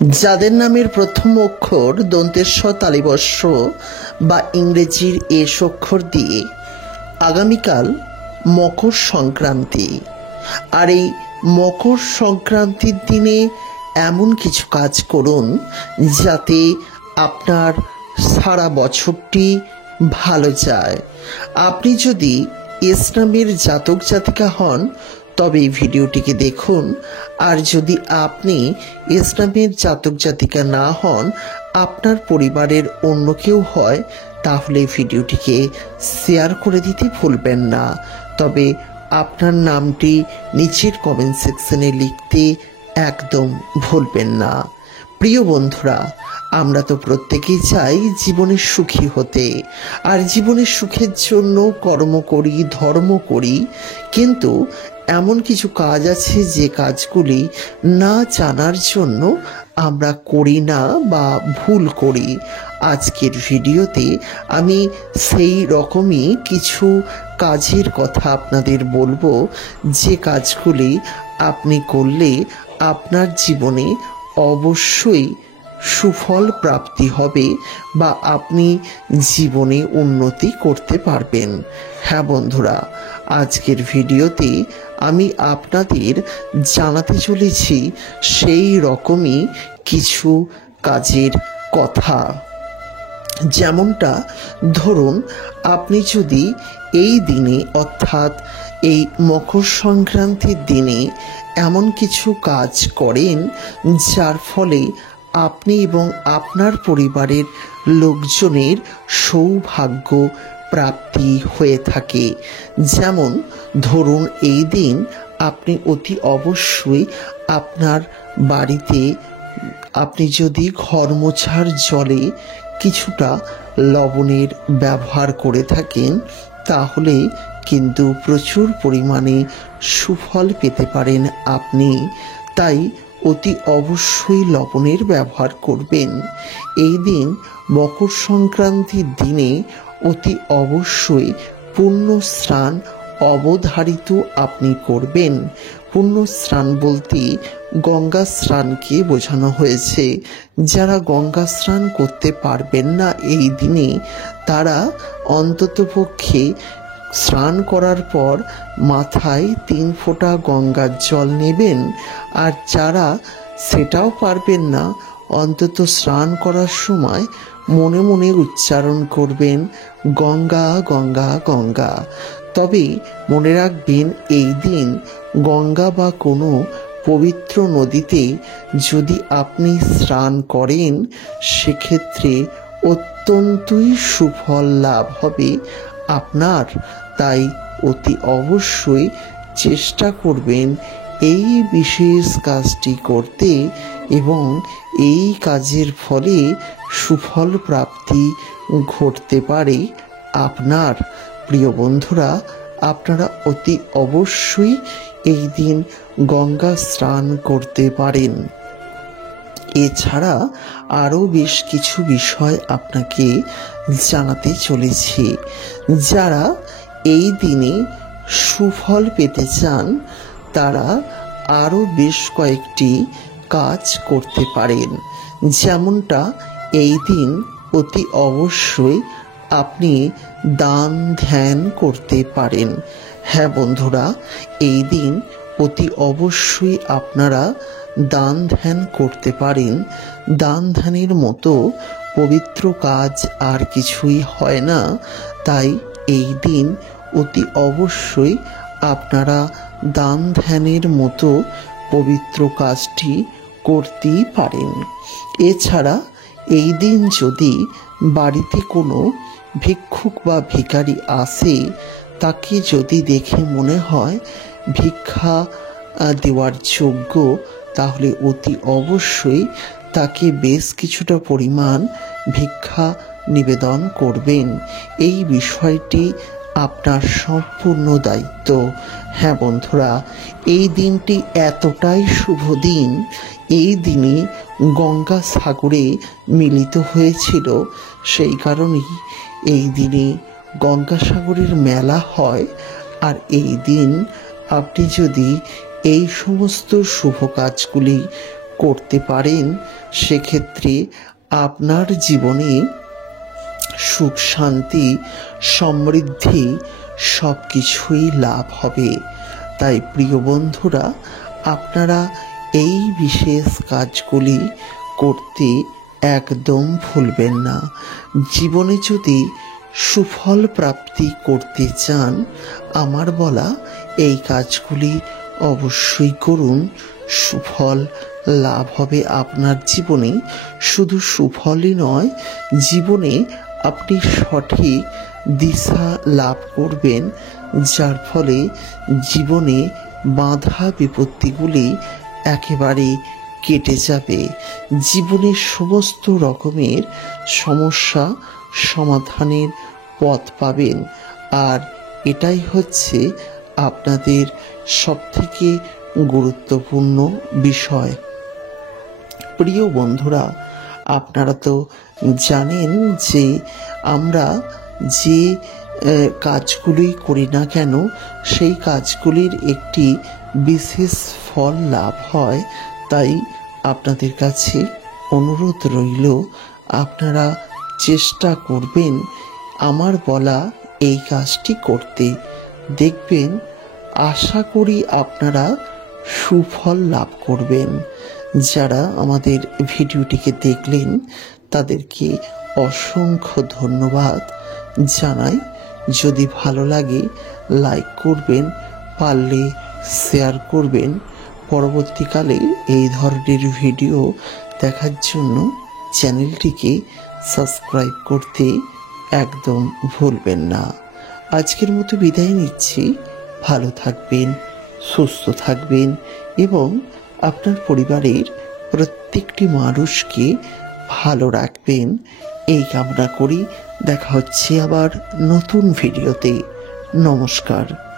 যাদের নামের প্রথম অক্ষর দন্তেস্ব তালিবস্য বা ইংরেজির এস অক্ষর দিয়ে আগামীকাল মকর সংক্রান্তি। আর এই মকর সংক্রান্তির দিনে এমন কিছু কাজ করুন যাতে আপনার সারা বছরটি ভালো যায়। আপনি যদি এস নামের জাতক জাতিকা হন তবে এই ভিডিওটিকে দেখুন, আর যদি আপনি এস নামের জাতক জাতিকা না হন, আপনার পরিবারের অন্য কেউ হয়, তাহলে ভিডিওটিকে শেয়ার করে দিতে ভুলবেন না। তবে আপনার নামটি নিচের কমেন্ট সেকশনে লিখতে একদম ভুলবেন না। প্রিয় বন্ধুরা, আমরা তো প্রত্যেকেই চাই জীবনে সুখী হতে, আর জীবনের সুখের জন্য কর্ম করি, ধর্ম করি, কিন্তু এমন কিছু কাজ আছে যে কাজগুলি না জানার জন্য আমরা করি না বা ভুল করি। আজকের ভিডিওতে আমি সেই রকমই কিছু কাজের কথা আপনাদের বলবো, যে কাজগুলি আপনি করলে আপনার জীবনে অবশ্যই সুফল প্রাপ্তি হবে বা আপনি জীবনে উন্নতি করতে পারবেন। হ্যাঁ বন্ধুরা, আজকের ভিডিওতে আমি আপনাদের জানাতে চলেছি সেই রকমই কিছু কাজের কথা। যেমনটা ধরুন, আপনি যদি এই দিনে অর্থাৎ এই মকর সংক্রান্তির দিনে এমন কিছু কাজ করেন যার ফলে আপনি এবং আপনার পরিবারের লোকজনের সৌভাগ্য প্রাপ্তি হয়ে থাকে। যেমন ধরুন, এই দিন আপনি অতি অবশ্যই আপনার বাড়িতে আপনি যদি ঘর মোছার জলে কিছুটা লবণের ব্যবহার করে থাকেন, তাহলে কিন্তু প্রচুর পরিমাণে সুফল পেতে পারেন আপনি। তাই অতি অবশ্যই লবণের ব্যবহার করবেন। এই দিন মকর সংক্রান্তির দিনে অতি অবশ্যই পুণ্য স্নান অবধারিত আপনি করবেন। পুণ্য স্নান বলতে গঙ্গা স্নানকে বোঝানো হয়েছে। যারা গঙ্গা স্নান করতে পারবেন না এই দিনে, তারা অন্ততপক্ষে স্নান করার পর মাথায় 3 ফোঁটা গঙ্গার জল নেবেন। আর যারা সেটাও পারবেন না, অন্তত স্নান করার সময় মনে মনে উচ্চারণ করবেন গঙ্গা গঙ্গা গঙ্গা। তবে মনে রাখবেন, এই দিন গঙ্গা বা কোনো পবিত্র নদীতে যদি আপনি স্নান করেন, সেক্ষেত্রে অত্যন্তই সুফল লাভ হবে আপনার। তাই অতি অবশ্যই চেষ্টা করবেন এই বিশেষ কাজটি করতে, এবং এই কাজের ফলে সুফল প্রাপ্তি ঘটতে পারে আপনার। প্রিয় বন্ধুরা, আপনারা অতি অবশ্যই এই দিন গঙ্গা স্নান করতে পারেন। এছাড়া আরও বেশ কিছু বিষয় আপনাকে জানাতে চলেছি। যারা এই দিনে সুফল পেতে চান, তারা আরও বেশ কয়েকটি কাজ করতে পারেন। যেমনটা এই দিন অতি অবশ্যই আপনি দান ধ্যান করতে পারেন। হ্যাঁ বন্ধুরা, এই দিন অতি অবশ্যই আপনারা দান ধ্যান করতে পারেন। দান ধ্যানের মতো পবিত্র কাজ আর কিছুই হয় না। তাই এই দিন অতি অবশ্যই আপনারা দান ধ্যানের মতো পবিত্র কাজটি করতেই পারেন। এছাড়া এই দিন যদি বাড়িতে কোনো ভিক্ষুক বা ভিখারি আসে, তাকে যদি দেখে মনে হয় ভিক্ষা দেওয়ার যোগ্য, তাহলে অতি অবশ্যই তাকে বেশ কিছুটা পরিমাণ ভিক্ষা নিবেদন করবেন। এই বিষয়টি আপনার সম্পূর্ণ দায়িত্ব। হ্যাঁ বন্ধুরা, এই দিনটি এতটাই শুভ দিন। এই দিনে গঙ্গা সাগরে মিলিত হয়েছিল, সেই কারণেই এই দিনে গঙ্গাসাগরের মেলা হয়। আর এই দিন আপনি যদি এই সমস্ত শুভ কাজগুলি করতে পারেন, সেক্ষেত্রে আপনার জীবনে সুখ, শান্তি, সমৃদ্ধি সব কিছুই লাভ হবে। তাই প্রিয় বন্ধুরা, আপনারা এই বিশেষ কাজগুলি করতে একদম ভুলবেন না। জীবনে যদি সুফল প্রাপ্তি করতে চান, আমার বলা এই কাজগুলি অবশ্যই করুন। সুফল লাভ হবে আপনার জীবনে। শুধু সুফলই নয়, জীবনে আপনি সঠিক দিশা লাভ করবেন, যার ফলে জীবনে বাধা বিপত্তিগুলি একেবারে কেটে যাবে। জীবনের সমস্ত রকমের সমস্যা সমাধানের পথ পাবেন। আর এটাই হচ্ছে আপনাদের সবথেকে গুরুত্বপূর্ণ বিষয়। প্রিয় বন্ধুরা, আপনারা তো জানেন যে আমরা যে কাজগুলি করি না কেন, সেই কাজগুলির একটি বিশেষ ফল লাভ হয়। তাই আপনাদের কাছে অনুরোধ রইল, আপনারা চেষ্টা করবেন আমার বলা এই কাজটি করতে। দেখবেন, আশা করি আপনারা সুফল লাভ করবেন। যারা আমাদের ভিডিওটিকে দেখলেন তাদেরকে অসংখ্য ধন্যবাদ জানাই। যদি ভালো লাগে লাইক করবেন, পারলে শেয়ার করবেন। পরবর্তীকালে এই ধরনের ভিডিও দেখার জন্য চ্যানেলটিকে সাবস্ক্রাইব করতে একদম ভুলবেন না। আজকের মতো বিদায় নিচ্ছি। ভালো থাকবেন, সুস্থ থাকবেন এবং আপনার পরিবারের প্রত্যেকটি মানুষকে ভালো রাখবেন, এই কামনা করি। দেখা হচ্ছে আবার নতুন ভিডিওতে। নমস্কার।